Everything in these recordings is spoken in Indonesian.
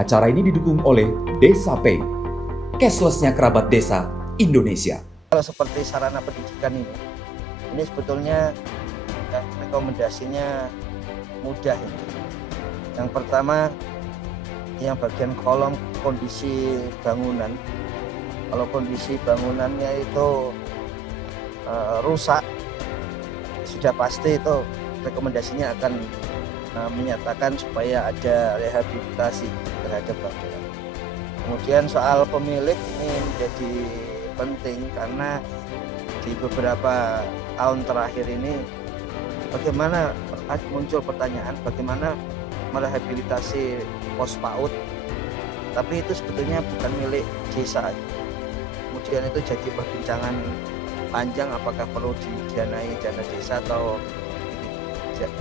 Acara ini didukung oleh Desa Pay, cashless-nya kerabat desa Indonesia. Kalau seperti sarana pendidikan ini sebetulnya rekomendasinya mudah ini. Yang pertama, yang bagian kolom kondisi bangunan. Kalau kondisi bangunannya itu rusak, sudah pasti itu rekomendasinya akan menyatakan supaya ada rehabilitasi terhadap bangunan. Kemudian soal pemilik ini menjadi penting karena di beberapa tahun terakhir ini bagaimana muncul pertanyaan bagaimana merehabilitasi pos PAUD, tapi itu sebetulnya bukan milik desa. Kemudian itu jadi perbincangan panjang apakah perlu didanai dana desa atau tidak.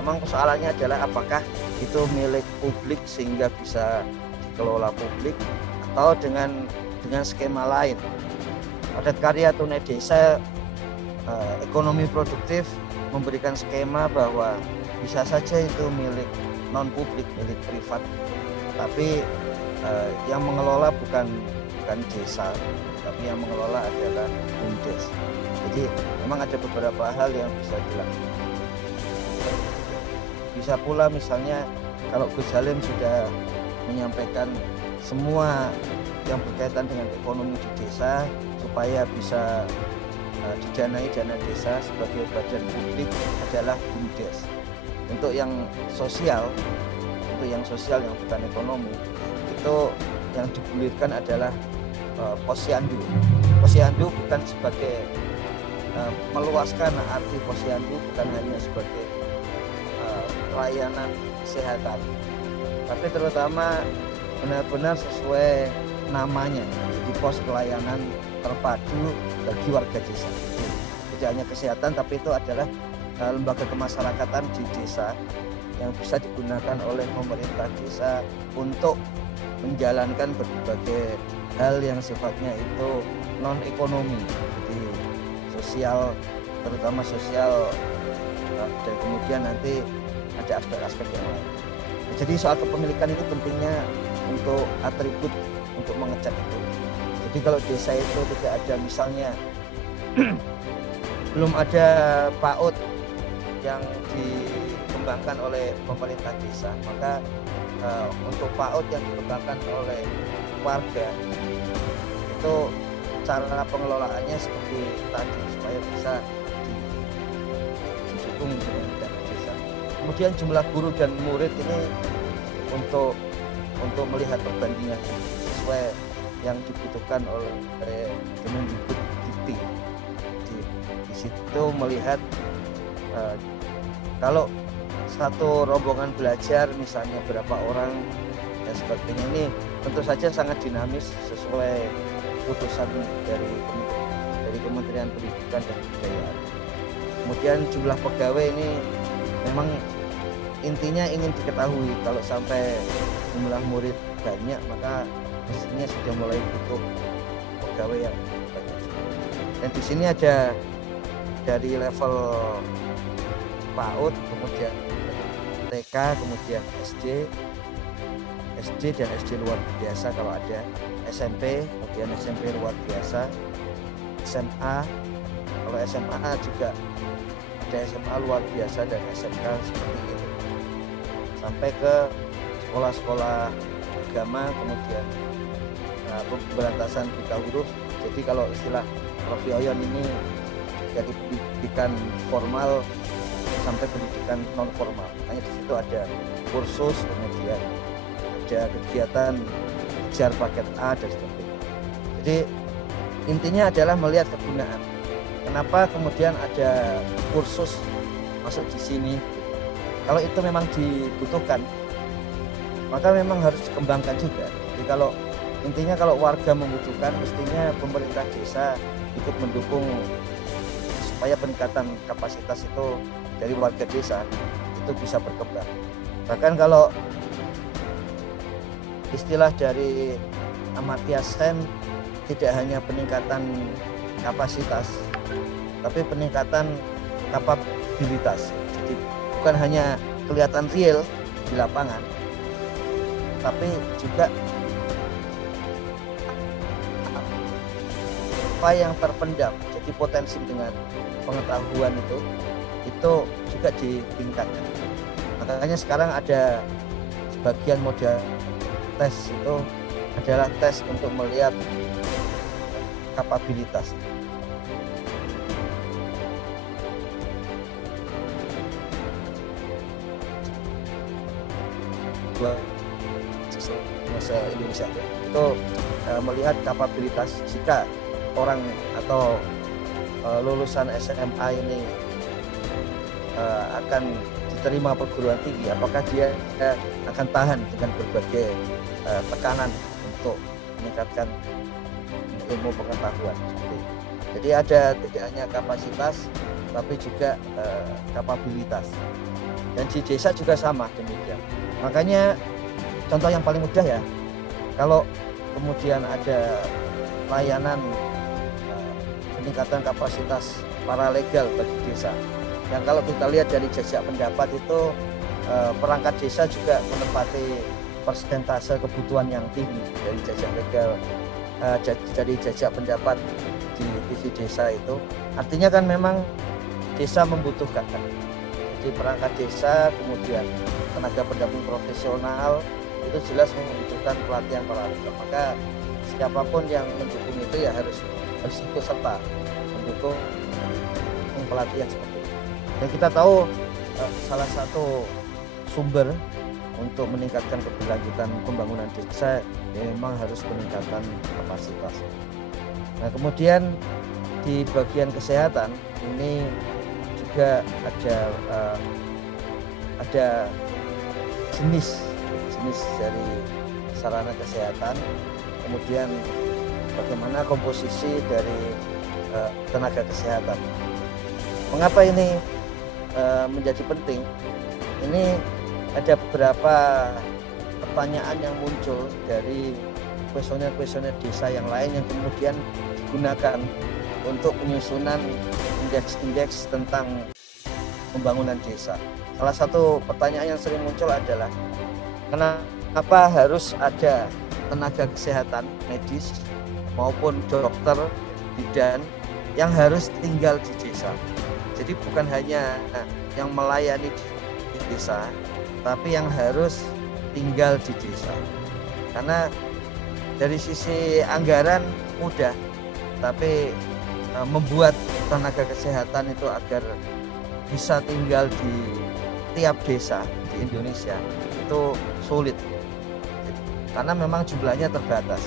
Memang persoalannya adalah apakah itu milik publik sehingga bisa dikelola publik atau dengan skema lain. Padat karya tunai desa ekonomi produktif memberikan skema bahwa bisa saja itu milik non publik, milik privat, tapi yang mengelola bukan desa, tapi yang mengelola adalah BUMDes. Jadi memang ada beberapa hal yang bisa dilakukan. Bisa pula misalnya kalau Gus Halim sudah menyampaikan semua yang berkaitan dengan ekonomi di desa supaya bisa didanai dana desa sebagai badan publik adalah BUMDes. Untuk yang sosial yang bukan ekonomi, itu yang digulirkan adalah posyandu. Posyandu bukan sebagai meluaskan arti posyandu bukan hanya sebagai pelayanan kesehatan, tapi terutama benar-benar sesuai namanya, jadi pos pelayanan terpadu bagi warga desa. Tidak hanya kesehatan, tapi itu adalah lembaga kemasyarakatan di desa yang bisa digunakan oleh pemerintah desa untuk menjalankan berbagai hal yang sifatnya itu non ekonomi, jadi sosial, terutama sosial, dan kemudian nanti ada aspek-aspek yang lain. Jadi soal kepemilikan itu pentingnya untuk atribut untuk mengecek itu. Jadi kalau desa itu tidak ada misalnya belum ada PAUD yang dikembangkan oleh pemerintah desa, maka untuk PAUD yang dikembangkan oleh warga itu cara pengelolaannya seperti tadi supaya bisa didukung dengan dana desa. Kemudian jumlah guru dan murid ini untuk melihat perbandingan sesuai yang dibutuhkan oleh Kemendikbud. Di situ melihat kalau satu rombongan belajar misalnya berapa orang dan sebagainya, ini tentu saja sangat dinamis sesuai putusan dari Kementerian Pendidikan dan Kebudayaan. Kemudian jumlah pegawai ini memang intinya ingin diketahui. Kalau sampai jumlah murid banyak, maka mestinya sudah mulai butuh pegawai yang banyak. Dan di sini ada dari level PAUD, kemudian TK, kemudian SD dan SD luar biasa kalau ada, SMP, kemudian SMP luar biasa, SMA, kalau SMA juga ada SMA luar biasa dan SMK seperti itu, sampai ke sekolah-sekolah agama, kemudian pemberantasan buta huruf. Jadi kalau istilah Prof. Yoyon ini dari pendidikan formal sampai pendidikan non formal, hanya di situ ada kursus, kemudian ada kegiatan kejar paket A dan sebagainya. Jadi intinya adalah melihat kegunaan. Kenapa kemudian ada kursus masuk di sini? Kalau itu memang dibutuhkan, maka memang harus dikembangkan juga. Jadi kalau intinya kalau warga membutuhkan, mestinya pemerintah desa ikut mendukung supaya peningkatan kapasitas itu dari warga desa itu bisa berkembang. Bahkan kalau istilah dari Amartya Sen, tidak hanya peningkatan kapasitas, tapi peningkatan kapabilitas. Jadi bukan hanya kelihatan real, di lapangan, tapi juga apa yang terpendam, jadi potensi dengan pengetahuan itu juga ditingkatkan. Makanya sekarang ada sebagian model tes itu adalah tes untuk melihat kapabilitas. Bahasa Indonesia itu melihat kapabilitas jika orang atau lulusan SMA ini akan diterima perguruan tinggi, apakah dia akan tahan dengan berbagai tekanan untuk meningkatkan ilmu pengetahuan. Jadi ada tidak hanya kapasitas tapi juga kapabilitas. Dan di desa juga sama demikian. Makanya contoh yang paling mudah ya, kalau kemudian ada layanan peningkatan kapasitas paralegal bagi desa. Yang kalau kita lihat dari jajak pendapat itu perangkat desa juga menempati persentase kebutuhan yang tinggi dari jajak legal, dari jajak pendapat di TV desa itu. Artinya kan memang desa membutuhkan. Jadi perangkat desa kemudian tenaga pendamping profesional itu jelas membutuhkan pelatihan paralegal. Maka siapapun yang mendukung itu ya harus ikut serta mendukung pelatihan seperti itu. Dan kita tahu salah satu sumber untuk meningkatkan keberlanjutan pembangunan desa ya memang harus peningkatan kapasitas. Nah kemudian di bagian kesehatan ini juga ada jenis dari sarana kesehatan, kemudian bagaimana komposisi dari tenaga kesehatan. Mengapa ini menjadi penting? Ini ada beberapa pertanyaan yang muncul dari kuesioner-kuesioner desa yang lain yang kemudian digunakan untuk penyusunan indeks-indeks tentang pembangunan desa. Salah satu pertanyaan yang sering muncul adalah kenapa harus ada tenaga kesehatan medis maupun dokter bidan yang harus tinggal di desa. Jadi bukan hanya yang melayani di desa, tapi yang harus tinggal di desa. Karena dari sisi anggaran mudah, tapi membuat tenaga kesehatan itu agar bisa tinggal di tiap desa di Indonesia itu sulit. Karena memang jumlahnya terbatas.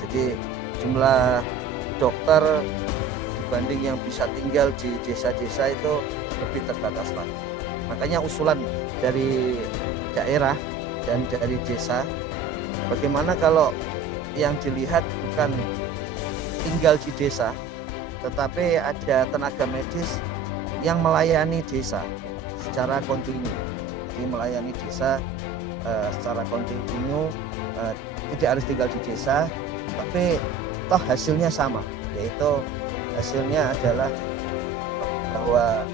Jadi jumlah dokter dibanding yang bisa tinggal di desa-desa itu lebih terbatas lagi. Makanya usulan dari daerah dan dari desa, bagaimana kalau yang dilihat bukan tinggal di desa, tetapi ada tenaga medis yang melayani desa secara kontinu. Jadi melayani desa secara kontinu, tidak harus tinggal di desa, tapi toh hasilnya sama, yaitu hasilnya adalah bahwa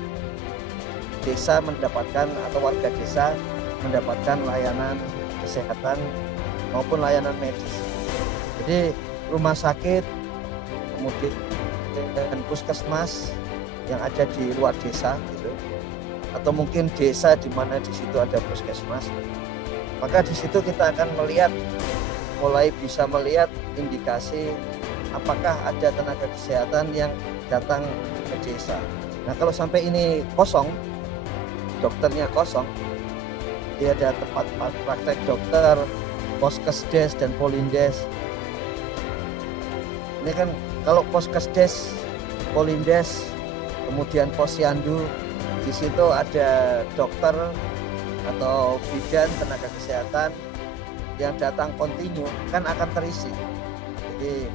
desa mendapatkan atau warga desa mendapatkan layanan kesehatan maupun layanan medis. Jadi rumah sakit, kemudian puskesmas yang ada di luar desa gitu, atau mungkin desa di mana di situ ada puskesmas, maka di situ kita akan mulai bisa melihat indikasi apakah ada tenaga kesehatan yang datang ke desa. Nah kalau sampai ini kosong, dokternya kosong, dia ada tempat praktek dokter, poskesdes dan polindes. Ini kan kalau poskesdes, polindes, kemudian posyandu, di situ ada dokter atau bidan tenaga kesehatan yang datang kontinu, kan akan terisi. Jadi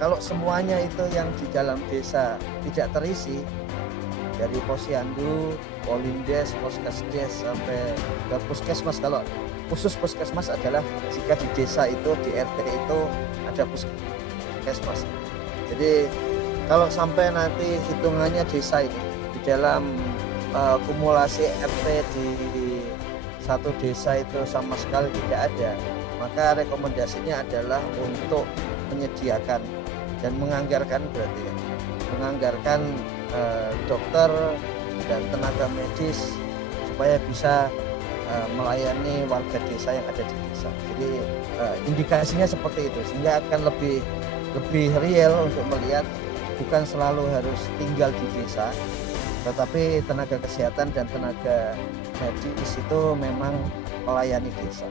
kalau semuanya itu yang di dalam desa tidak terisi, dari posyandu, polindes, poskesdes sampai ke puskesmas, kalau khusus puskesmas adalah jika di desa itu, di RT itu ada puskesmas. Jadi kalau sampai nanti hitungannya desa ini di dalam kumulasi RT di satu desa itu sama sekali tidak ada, maka rekomendasinya adalah untuk menyediakan dan menganggarkan, berarti ya, menganggarkan dokter dan tenaga medis supaya bisa melayani warga desa yang ada di desa. Jadi indikasinya seperti itu, sehingga akan lebih real untuk melihat bukan selalu harus tinggal di desa, tetapi tenaga kesehatan dan tenaga medis itu memang melayani desa.